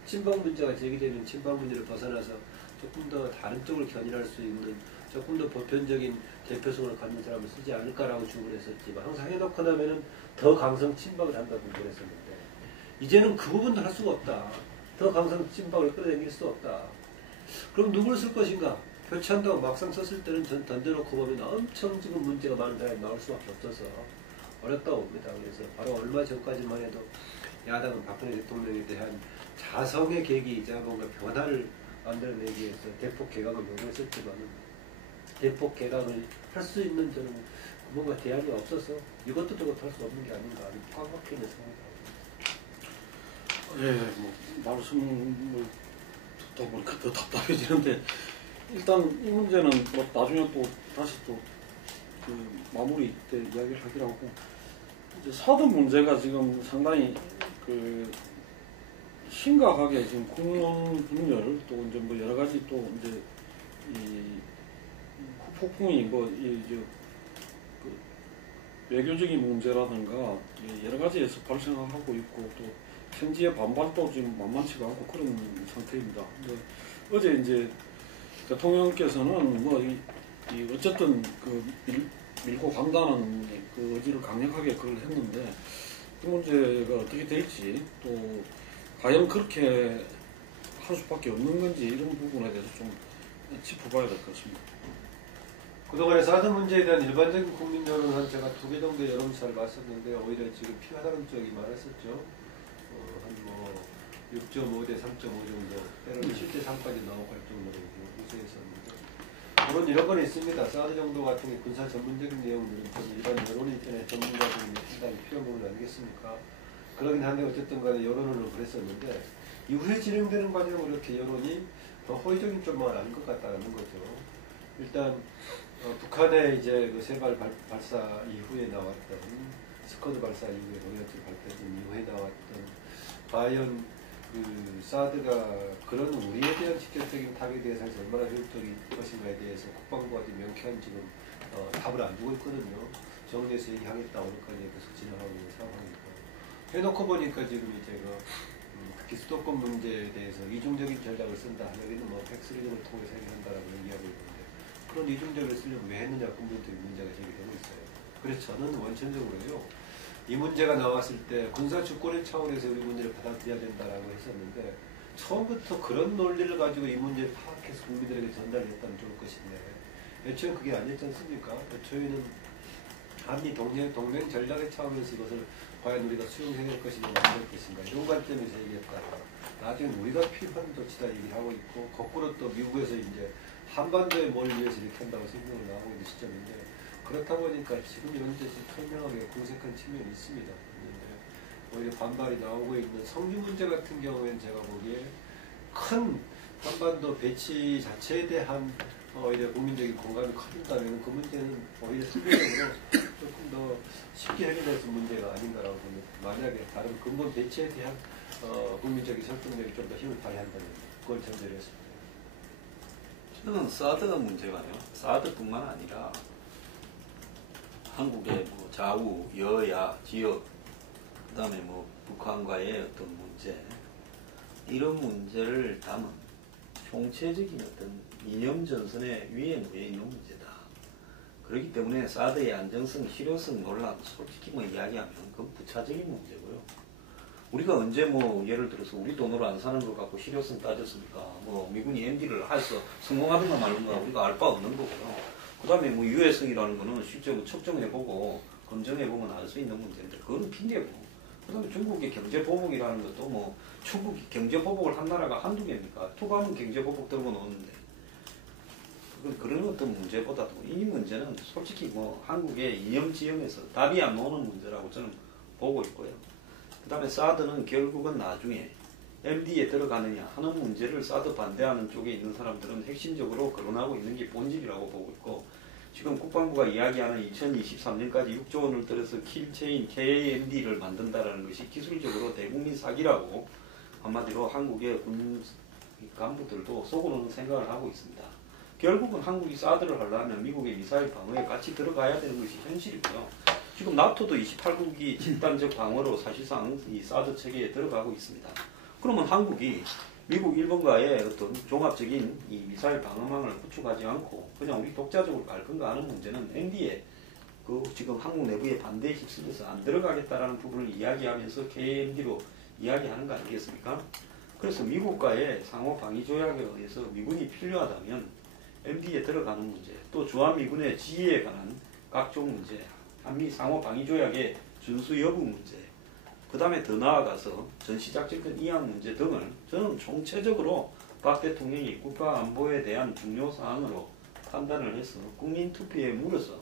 친박 문제가 제기되면 친박 문제를 벗어나서 조금 더 다른 쪽을 견인할 수 있는 조금 더 보편적인 대표성을 갖는 사람을 쓰지 않을까라고 주문을 했었지만 항상 해놓고 나면은 더 강성 친박을 한다고 주문을 했었는데 이제는 그 부분도 할 수가 없다. 더 강성 친박을 끌어당길 수 없다. 그럼 누구를 쓸 것인가? 교체한다고 막상 썼을 때는 전 던져놓고 보면 엄청 지금 문제가 많은 사람이 나올 수밖에 없어서 어렵다고 봅니다. 그래서 바로 얼마 전까지만 해도 야당은 박근혜 대통령에 대한 자성의 계기이자 뭔가 변화를 만들어내기 위해서 대폭 개각을 요구했었지만 대폭 개각을 할 수 있는 저는 뭔가 대안이 없어서 이것도 저것도 할 수 없는 게 아닌가 꽉 막히는 상황입니다. 예, 뭐 말씀을 듣다 보니까 더 답답해지는데 일단 이 문제는 뭐 나중에 또 다시 또 그 마무리 때 이야기를 하기로 하고 이제 사드 문제가 지금 상당히 그 심각하게 지금 국론 분열 또 이제 뭐 여러 가지 또 이제 이 폭풍이 뭐 이제 그 외교적인 문제라든가 여러 가지에서 발생하고 있고 또 현지의 반발도 지금 만만치가 않고 그런 상태입니다. 어제 이제 대통령께서는 뭐 이 어쨌든 그 밀고 간다는 그 의지를 강력하게 그걸 했는데 그 문제가 어떻게 될지 또 과연 그렇게 할 수밖에 없는 건지 이런 부분에 대해서 좀 짚어봐야 될 것 같습니다. 그동안에 사드 문제에 대한 일반적인 국민 여론은 제가 2개 정도의 여론조사를 봤었는데 오히려 지금 피하다는 쪽이 많았었죠. 한 뭐 6.5 대 3.5 정도 때로는 7대 3까지 나오고 할 정도로 우세했었는데 물론 이런 건 있습니다. 사드 정도 같은 게 군사 전문적인 내용들은 좀 일반 여론인터넷 전문가들이 상당히 필요한 부분 아니겠습니까? 그러긴 한데 어쨌든 간에 여론으로 그랬었는데 이후에 진행되는 과정으로 이렇게 여론이 더 호의적인 쪽만 아닌 것 같다는 거죠. 일단 북한의 이제 그 세발 발사 이후에 나왔던 스커드 발사 이후에 로켓을 발표했던 이후에 나왔던 과연 그 사드가 그런 우리에 대한 직접적인 타격에 대해서 얼마나 효율적일 것인가에 대해서 국방부가 지금 명쾌한 지금 답을 안 주고 있거든요. 정례에서 얘기하겠다 오늘까지 계속 진행하고 있는 상황이고 해놓고 보니까 지금 이제 특히 수도권 문제에 대해서 이중적인 전략을 쓴다. 여기는 뭐 팩스리즘을 통해서 해결한다라고 얘기하고 있는데 그런 이중적을 쓰려면 왜 했느냐 근본적인 문제가 제기되고 있어요. 그래서 저는 원천적으로요. 이 문제가 나왔을 때 군사 주권의 차원에서 우리 문제를 받아들여야 된다라고 했었는데 처음부터 그런 논리를 가지고 이 문제를 파악해서 국민들에게 전달했다면 좋을 것인데 애초에 그게 아니었지 않습니까? 애초에는 한미 동맹 전략의 차원에서 이것을 과연 우리가 수용해낼 것인가 만들 것인가 이런 관점에서 얘기했다가 나중에 우리가 필요한 조치다 얘기하고 있고 거꾸로 또 미국에서 이제 한반도에 뭘 위해서 이렇게 한다고 생각을 나오고 있는 시점인데 그렇다 보니까 지금 현재 설명하기가 궁색한 측면이 있습니다. 오히려 반발이 나오고 있는 성주 문제 같은 경우에는 제가 보기에 큰 한반도 배치 자체에 대한 오히려 국민적인 공감이 커진다면 그 문제는 오히려 상대적으로 조금 더 쉽게 해결될 수 있는 문제가 아닌가라고 봅니다. 만약에 다른 근본 배치에 대한 국민적인 설득력이 좀 더 힘을 발휘한다면 그걸 전제로 했습니다. 저는 사드가 문제가요. 사드뿐만 아니라 한국의 뭐 좌우, 여야, 지역, 그 다음에 뭐 북한과의 어떤 문제, 이런 문제를 담은 총체적인 어떤 이념 전선에 위에 놓여 있는 문제다. 그렇기 때문에 사드의 안정성, 실효성 논란, 솔직히 뭐 이야기하면 그건 부차적인 문제고요. 우리가 언제 뭐 예를 들어서 우리 돈으로 안 사는 걸 갖고 실효성 따졌습니까? 뭐 미군이 MD를 해서 성공하든가 말든가 우리가 알 바 없는 거고요. 그다음에 뭐 유해성이라는 거는 실제로 측정해보고 검증해보면 알 수 있는 문제인데 그거는 핑계고. 그다음에 중국의 경제보복이라는 것도 뭐 중국이 경제보복을 한 나라가 한두 개입니까? 투가면 경제보복 들고 노는데 그런 어떤 문제보다도 이 문제는 솔직히 뭐 한국의 이념지형에서 답이 안 나오는 문제라고 저는 보고 있고요. 그다음에 사드는 결국은 나중에 MD에 들어가느냐 하는 문제를 사드 반대하는 쪽에 있는 사람들은 핵심적으로 거론하고 있는 게 본질이라고 보고 있고, 지금 국방부가 이야기하는 2023년까지 6조 원을 들여서 킬체인 KMD를 만든다는 것이 기술적으로 대국민 사기라고 한마디로 한국의 군 간부들도 속으로는 생각을 하고 있습니다. 결국은 한국이 사드를 하려면 미국의 미사일 방어에 같이 들어가야 되는 것이 현실이고요. 지금 나토도 28국이 집단적 방어로 사실상 이 사드 체계에 들어가고 있습니다. 그러면 한국이 미국, 일본과의 어떤 종합적인 이 미사일 방어망을 구축하지 않고 그냥 우리 독자적으로 갈 건가 하는 문제는 MD에 그 지금 한국 내부의 반대에 휩쓸려서 안 들어가겠다라는 부분을 이야기하면서 KMD로 이야기하는 거 아니겠습니까? 그래서 미국과의 상호 방위 조약에 의해서 미군이 필요하다면 MD에 들어가는 문제, 또 주한미군의 지휘에 관한 각종 문제, 한미 상호 방위 조약의 준수 여부 문제, 그 다음에 더 나아가서 전시작전권 이양 문제 등을 저는 총체적으로 박 대통령이 국가 안보에 대한 중요 사항으로 판단을 해서 국민투표에 물어서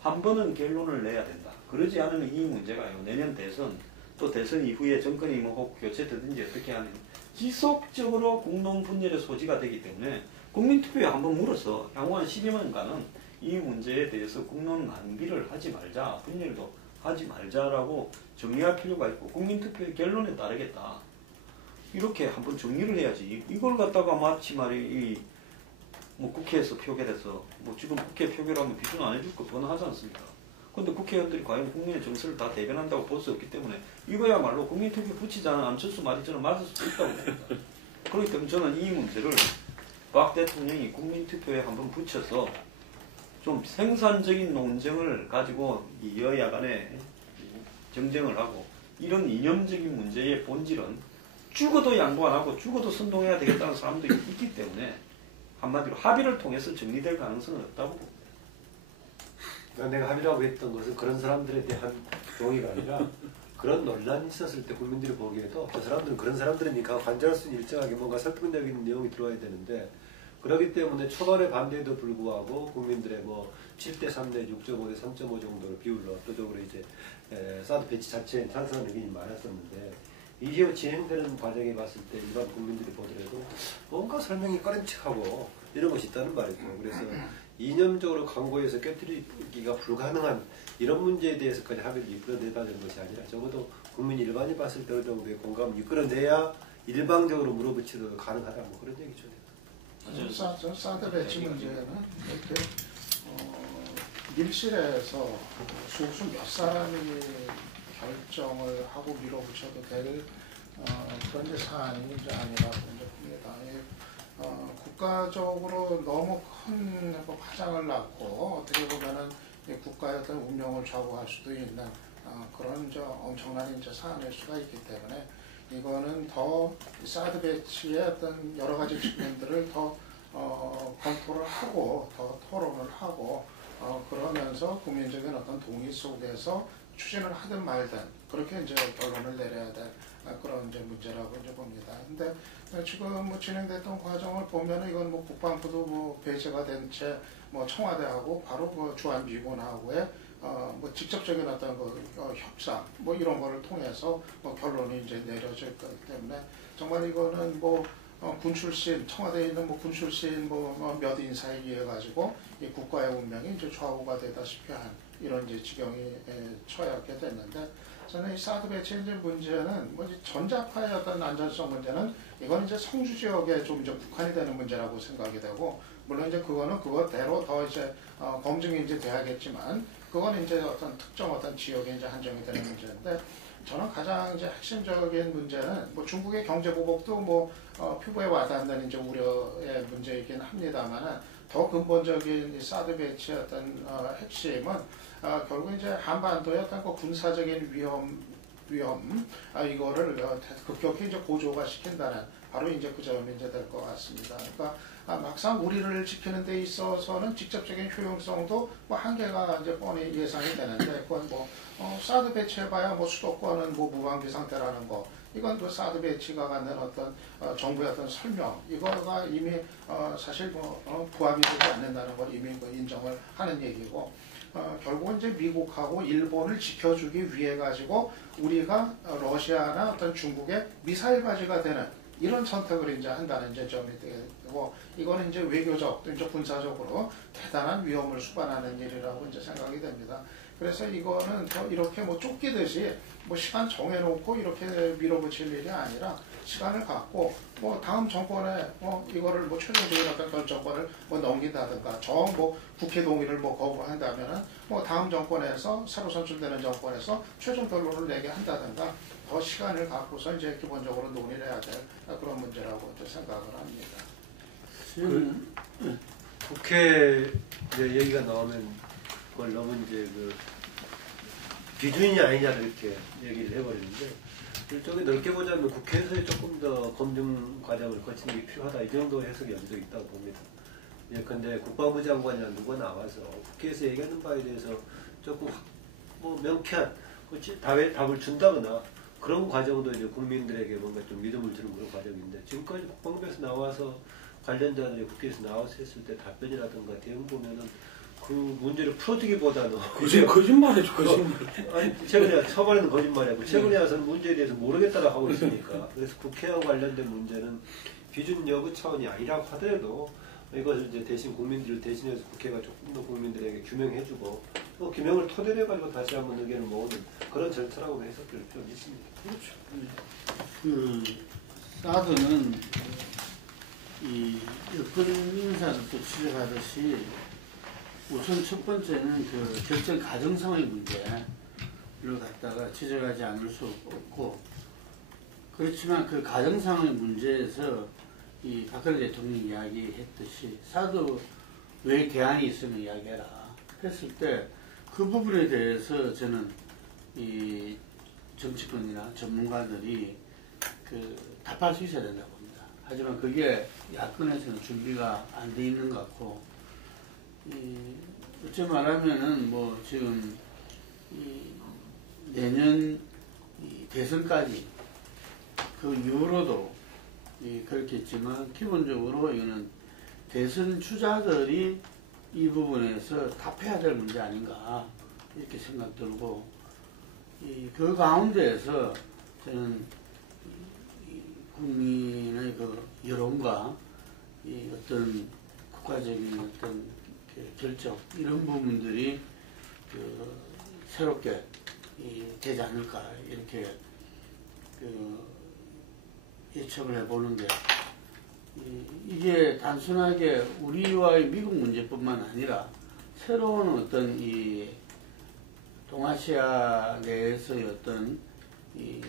한 번은 결론을 내야 된다. 그러지 않으면 이 문제가요, 내년 대선 또 대선 이후에 정권이 뭐 혹 교체되든지 어떻게 하는 지속적으로 국론 분열의 소지가 되기 때문에 국민투표에 한번 물어서 향후 한 12년간은 이 문제에 대해서 국론 낭비를 하지 말자, 분열도 하지 말자라고 정리할 필요가 있고, 국민투표의 결론에 따르겠다. 이렇게 한번 정리를 해야지. 이걸 갖다가 마치 말이 뭐 국회에서 표결해서 뭐 지금 국회 표결하면 비준 안 해줄 거 뻔하지 않습니까? 근데 국회의원들이 과연 국민의 정서를 다 대변한다고 볼 수 없기 때문에 이거야말로 국민투표 붙이자는 안철수 말이 저는 맞을 수도 있다고 봅니다. 그렇기 때문에 저는 이 문제를 박 대통령이 국민투표에 한번 붙여서 좀 생산적인 논쟁을 가지고 이 여야 간에 정쟁을 하고, 이런 이념적인 문제의 본질은 죽어도 양보 안 하고 죽어도 선동해야 되겠다는 사람들이 있기 때문에 한마디로 합의를 통해서 정리될 가능성은 없다고 봅니다. 그러니까 내가 합의라고 했던 것은 그런 사람들에 대한 동의가 아니라 그런 논란이 있었을 때 국민들이 보기에도 저 사람들은 그런 사람들이니까 관절할 수 있는 일정하게 뭔가 설득력있는 내용이 들어와야 되는데, 그렇기 때문에 초반의 반대에도 불구하고 국민들의 뭐 7대3 내지 6.5대 3.5 정도로 비율로 압도적으로 이제 사드 배치 자체에 찬성하는 의견이 많았었는데, 이후 진행되는 과정에 봤을 때 일반 국민들이 보더라도 뭔가 설명이 꺼림칙하고 이런 것이 있다는 말이죠. 그래서 이념적으로 광고에서 꿰뚫기가 불가능한 이런 문제에 대해서까지 합의를 이끌어내다는 것이 아니라 적어도 국민 일반이 봤을 때 어느 정도의 공감을 이끌어내야 일방적으로 물어붙이도 가능하다, 뭐 그런 얘기죠. 사드 배치 문제는 이렇게 밀실에서 수없이 몇 사람이 결정을 하고 밀어붙여도 될 그런 이제 사안이 이제 아니라고 이제 봅니다. 국가적으로 너무 큰 파장을 낳고 어떻게 보면은 국가의 어떤 운명을 좌우할 수도 있는 그런 이제 엄청난 이제 사안일 수가 있기 때문에 이거는 더 사드 배치의 어떤 여러 가지 측면들을 더 검토를 하고 더 토론을 하고 그러면서 국민적인 어떤 동의 속에서 추진을 하든 말든 그렇게 이제 결론을 내려야 될 그런 이제 문제라고 이제 봅니다. 근데 지금 뭐 진행됐던 과정을 보면은 이건 뭐 국방부도 뭐 배제가 된 채 뭐 청와대하고 바로 그 주한미군하고의 뭐 직접적인 어떤 그 협상 뭐 이런 거를 통해서 뭐 결론이 이제 내려질 거기 때문에 정말 이거는 뭐 군 출신 청와대에 있는 뭐 군 출신 뭐 몇 인사에 의해 가지고 이 국가의 운명이 이제 좌우가 되다시피 한 이런 이제 지경이 처하게 됐는데, 저는 이 사드 배치 이제 문제는 뭐 전자파의 어떤 안전성 문제는 이건 이제 성주 지역에 좀 이제 국한이 되는 문제라고 생각이 되고, 물론 이제 그거는 그것대로 더 이제 검증이 이제 돼야겠지만 그건 이제 어떤 특정 어떤 지역에 이제 한정이 되는 문제인데, 저는 가장 이제 핵심적인 문제는 뭐 중국의 경제 보복도 뭐 피부에 와닿는 이제 우려의 문제이긴 합니다만은 더 근본적인 이 사드 배치의 어떤 핵심은 결국 이제 한반도의 어떤 그 군사적인 위험 이거를 급격히 이제 고조화 시킨다는 바로 이제 그 점이 이제 될 것 같습니다. 그러니까 막상 우리를 지키는 데 있어서는 직접적인 효용성도 뭐 한계가 이제 뻔히 예상이 되는데, 그건 뭐 사드 배치해봐야 뭐 수도권은 뭐 무방비 상태라는 거, 이건 그 사드 배치가 갖는 어떤 정부의 어떤 설명, 이거가 이미 사실 뭐 부합이 되지 않는다는 걸 이미 그 인정을 하는 얘기고, 결국은 이제 미국하고 일본을 지켜주기 위해 가지고 우리가 러시아나 어떤 중국의 미사일 바지가 되는 이런 선택을 이제 한다는 이제 점이 되고, 이거는 이제 외교적 또 이제 군사적으로 대단한 위험을 수반하는 일이라고 이제 생각이 됩니다. 그래서 이거는 이렇게 뭐 쫓기듯이 뭐 시간 정해놓고 이렇게 밀어붙일 일이 아니라 시간을 갖고 뭐 다음 정권에 뭐 이거를 뭐 최종적인 어떤 결정권을 뭐 넘긴다든가, 뭐 국회 동의를 뭐 거부한다면은 뭐 다음 정권에서 새로 선출되는 정권에서 최종 결론을 내게 한다든가, 더 시간을 갖고서 이제 기본적으로 논의를 해야 될 그런 문제라고 이제 생각을 합니다. 국회 이제 얘기가 나오면 그걸 너무 이제 그 비준이 아니냐를 이렇게 얘기를 해버리는데, 일종의 넓게 보자면 국회에서 조금 더 검증 과정을 거치는 게 필요하다, 이 정도 해석이 염두 있다고 봅니다. 예컨대 국방부 장관이나 누가 나와서 국회에서 얘기하는 바에 대해서 조금 뭐 명쾌한 답을 준다거나 그런 과정도 이제 국민들에게 뭔가 좀 믿음을 주는 그런 과정인데, 지금까지 국방부에서 나와서 관련자들이 국회에서 나와서 했을 때 답변이라든가 대응 보면은 그 문제를 풀어주기보다는 거짓말이죠, 거짓말. 아니, 최근에 처음에는 거짓말이고 최근에 와서는 문제에 대해서 모르겠다고 하고 있으니까, 그래서 국회와 관련된 문제는 비준 여부 차원이 아니라고 하더라도 이것을 이제 대신 국민들을 대신해서 국회가 조금 더 국민들에게 규명해주고 또 규명을 토대로 해가지고 다시 한번 의견을 모으는 그런 절차라고 해석될 필요가 있습니다. 그렇죠. 그 사드는 이 여권 인사들도 지적하듯이 우선 첫 번째는 그 결정 가정상의 문제를 갖다가 지적하지 않을 수 없고, 그렇지만 그 가정상의 문제에서 이 박근혜 대통령이 이야기했듯이 사드 왜 대안이 있으면 이야기해라 했을 때 그 부분에 대해서 저는 이 정치권이나 전문가들이 그 답할 수 있어야 된다고 봅니다. 하지만 그게 야권에서는 준비가 안 돼 있는 것 같고, 어찌 말하면은 뭐 지금 내년 대선까지 그 이후로도 그렇겠지만 기본적으로 이거는 대선 주자들이 이 부분에서 답해야 될 문제 아닌가 이렇게 생각 들고, 그 가운데에서 저는 국민의 그 여론과 어떤 국가적인 어떤 결정 이런 부분들이 그 새롭게 되지 않을까 이렇게 예측을 해보는데, 이게 단순하게 우리와의 미국 문제뿐만 아니라 새로운 어떤 이 동아시아 내에서의 어떤 이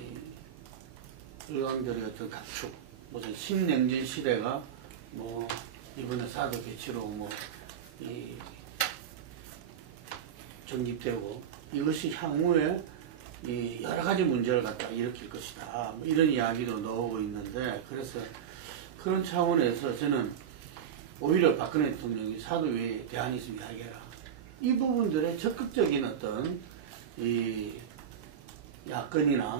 일왕들의 어떤 각축, 무슨 신냉전 시대가 뭐 이번에 사드 배치로 뭐 이 정립되고, 이것이 향후에 이 여러 가지 문제를 갖다 일으킬 것이다, 뭐 이런 이야기도 나오고 있는데, 그래서 그런 차원에서 저는 오히려 박근혜 대통령이 사드 외에 대안이 있으면 이야기해라, 이 부분들의 적극적인 어떤 이 야권이나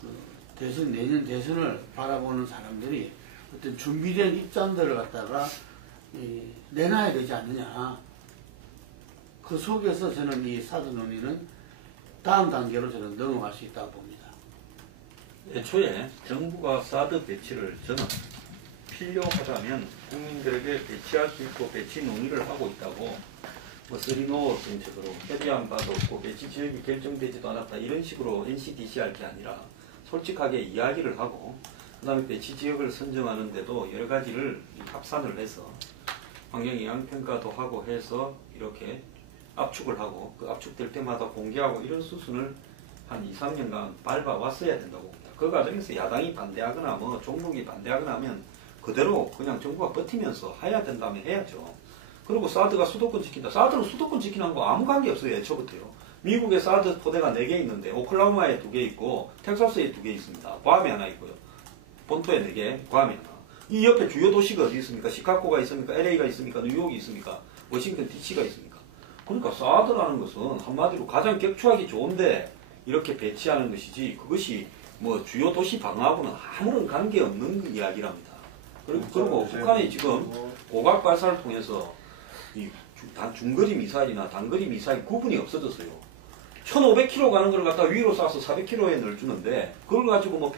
그 대선, 내년 대선을 바라보는 사람들이 어떤 준비된 입장들을 갖다가 내놔야 되지 않느냐. 그 속에서 저는 이 사드 논의는 다음 단계로 저는 넘어갈 수 있다고 봅니다. 애초에 정부가 사드 배치를 저는 필요하다면 국민들에게 배치할 수 있고 배치 논의를 하고 있다고, 뭐 쓰리노 정책으로 협의한 바도 없고 배치 지역이 결정되지도 않았다 이런 식으로 NCDC 할 게 아니라 솔직하게 이야기를 하고, 그 다음에 배치 지역을 선정하는데도 여러 가지를 합산을 해서 환경영향평가도 하고 해서 이렇게 압축을 하고, 그 압축될 때마다 공개하고 이런 수순을 한 2, 3년간 밟아왔어야 된다고 봅니다. 그 과정에서 야당이 반대하거나 뭐 종북이 반대하거나 하면 그대로 그냥 정부가 버티면서 해야 된다면 해야죠. 그리고 사드가 수도권 지킨다. 사드는 수도권 지키는 거 아무 관계 없어요. 애초부터요. 미국에 사드 포대가 4개 있는데 오클라호마에 2개 있고 텍사스에 2개 있습니다. 괌에 하나 있고요. 본토에 4개, 괌에 하나. 이 옆에 주요 도시가 어디 있습니까? 시카고가 있습니까? LA가 있습니까? 뉴욕이 있습니까? 워싱턴 DC가 있습니까? 그러니까 사드라는 것은 한마디로 가장 격추하기 좋은데 이렇게 배치하는 것이지 그것이 뭐 주요 도시 방어하고는 아무런 관계없는 이야기랍니다. 그리고 북한이 지금 고각 발사를 통해서 이 중거리 미사일이나 단거리 미사일 구분이 없어졌어요. 1500km 가는 걸 갖다 위로 쏴서 400km에 넣어주는데 그걸 가지고 뭐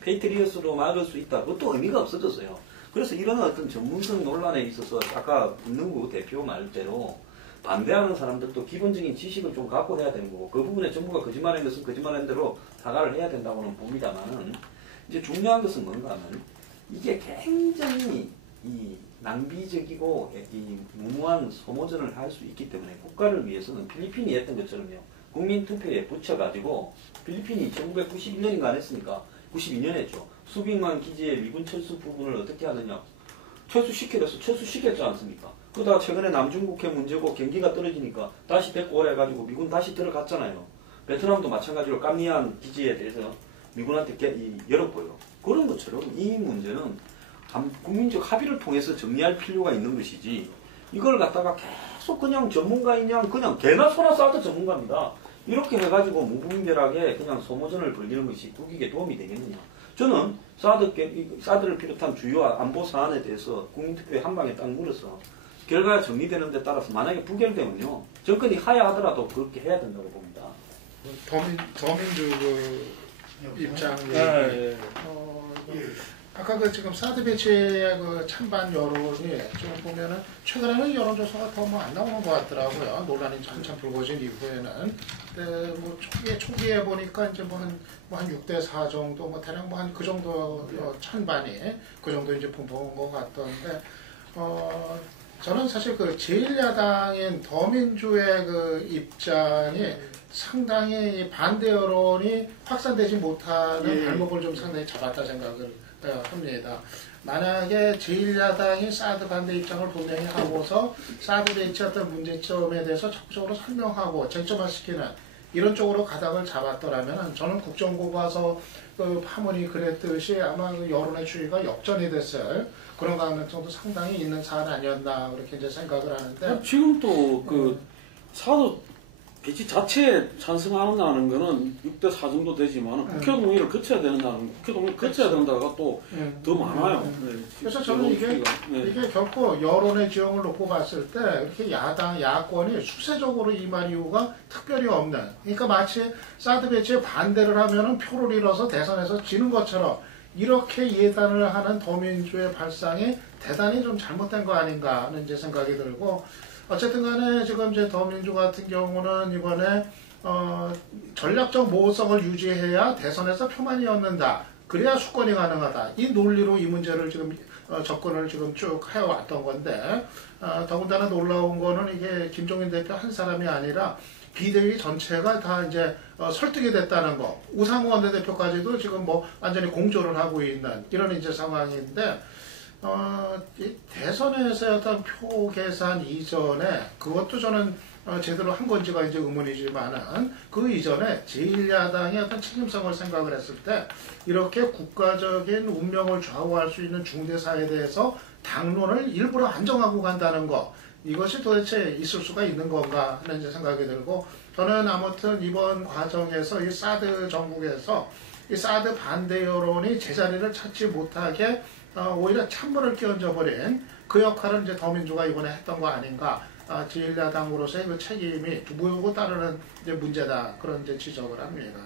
페이트리어스로 막을 수 있다. 그것도 의미가 없어졌어요. 그래서 이런 어떤 전문성 논란에 있어서 아까 김능구 대표 말대로 반대하는 사람들도 기본적인 지식을 좀 갖고 해야 되는 거고 그 부분에 정부가 거짓말한 것은 거짓말한 대로 사과를 해야 된다고는 봅니다만 이제 중요한 것은 뭔가 하면 이게 굉장히 이 낭비적이고 이 무모한 소모전을 할 수 있기 때문에 국가를 위해서는 필리핀이 했던 것처럼요. 국민투표에 붙여가지고 필리핀이 1991년인가 안 했으니까 92년 했죠. 수백만 기지의 미군 철수 부분을 어떻게 하느냐. 철수시켰지 않습니까? 그러다가 최근에 남중국해 문제고 경기가 떨어지니까 다시 데리고 오래 해가지고 미군 다시 들어갔잖아요. 베트남도 마찬가지로 깜니안 기지에 대해서 미군한테 열었고요. 그런 것처럼 이 문제는 국민적 합의를 통해서 정리할 필요가 있는 것이지 이걸 갖다가 계속 그냥 전문가인 양 그냥 개나 소나 싸도 전문가입니다. 이렇게 해가지고 무분별하게 그냥 소모전을 벌이는 것이 국익에 도움이 되겠느냐. 저는 사드를 비롯한 주요 안보 사안에 대해서 국민투표에 한 방에 딱 물어서 결과가 정리되는 데 따라서 만약에 부결되면요. 정권이 하야하더라도 그렇게 해야 된다고 봅니다. 더민주 그 입장 네. 아까 그 지금 사드 배치의 그 찬반 여론이 지금 보면은 최근에는 여론조사가 더 뭐 안 나오는 것 같더라고요. 논란이 한참 불거진 이후에는. 근데 뭐 초기에 보니까 이제 뭐 한 6대4 정도 뭐 대략 뭐 한 그 정도 찬반이 그 정도 이제 본 것 같던데 저는 사실 그 제1야당인 더민주의 그 입장이 상당히 반대 여론이 확산되지 못하는 발목을 좀 상당히 잡았다 생각을 합니다. 만약에 제1야당이 사드 반대 입장을 분명히 하고서 사드 배치했던 문제점에 대해서 적극적으로 설명하고 쟁점화시키는 이런 쪽으로 가닥을 잡았더라면 저는 국정교과서 그 파문이 그랬듯이 아마 그 여론의 추이가 역전이 됐을 그런 가능성도 상당히 있는 사안 아니었나 그렇게 이제 생각을 하는데 지금도 그 사드 배치 자체에 찬성하는 거는 6대4 정도 되지만 국회 동의를 거쳐야 된다는 국회 동의를 거쳐야 된다가 또 더 많아요. 네. 그래서 저는 이게 결코 여론의 지형을 놓고 봤을 때 이렇게 야권이 수세적으로 임할 이유가 특별히 없는. 그러니까 마치 사드 배치에 반대를 하면은 표를 잃어서 대선에서 지는 것처럼 이렇게 예단을 하는 더민주의 발상이 대단히 좀 잘못된 거 아닌가 하는 이제 생각이 들고. 어쨌든 간에 지금 이제 더민주 같은 경우는 이번에 전략적 모호성을 유지해야 대선에서 표만이 얻는다. 그래야 수권이 가능하다. 이 논리로 이 문제를 지금 접근을 지금 쭉 해왔던 건데 더군다나 놀라운 거는 이게 김종인 대표 한 사람이 아니라 비대위 전체가 다 이제 설득이 됐다는 거. 우상호 원내대표까지도 지금 뭐 완전히 공조를 하고 있는 이런 이제 상황인데. 이 대선에서의 어떤 표 계산 이전에 그것도 저는 제대로 한 건지가 이제 의문이지만은 그 이전에 제1야당의 어떤 책임성을 생각을 했을 때 이렇게 국가적인 운명을 좌우할 수 있는 중대사에 대해서 당론을 일부러 안정하고 간다는 거 이것이 도대체 있을 수가 있는 건가 하는 이제 생각이 들고 저는 아무튼 이번 과정에서 이 사드 정국에서 이 사드 반대 여론이 제자리를 찾지 못하게 오히려 찬물을 끼얹어버린 그 역할을 이제 더민주가 이번에 했던 거 아닌가. 제1야당으로서의 그 책임이 두고두고 따르는 이제 문제다. 그런 이제 지적을 합니다.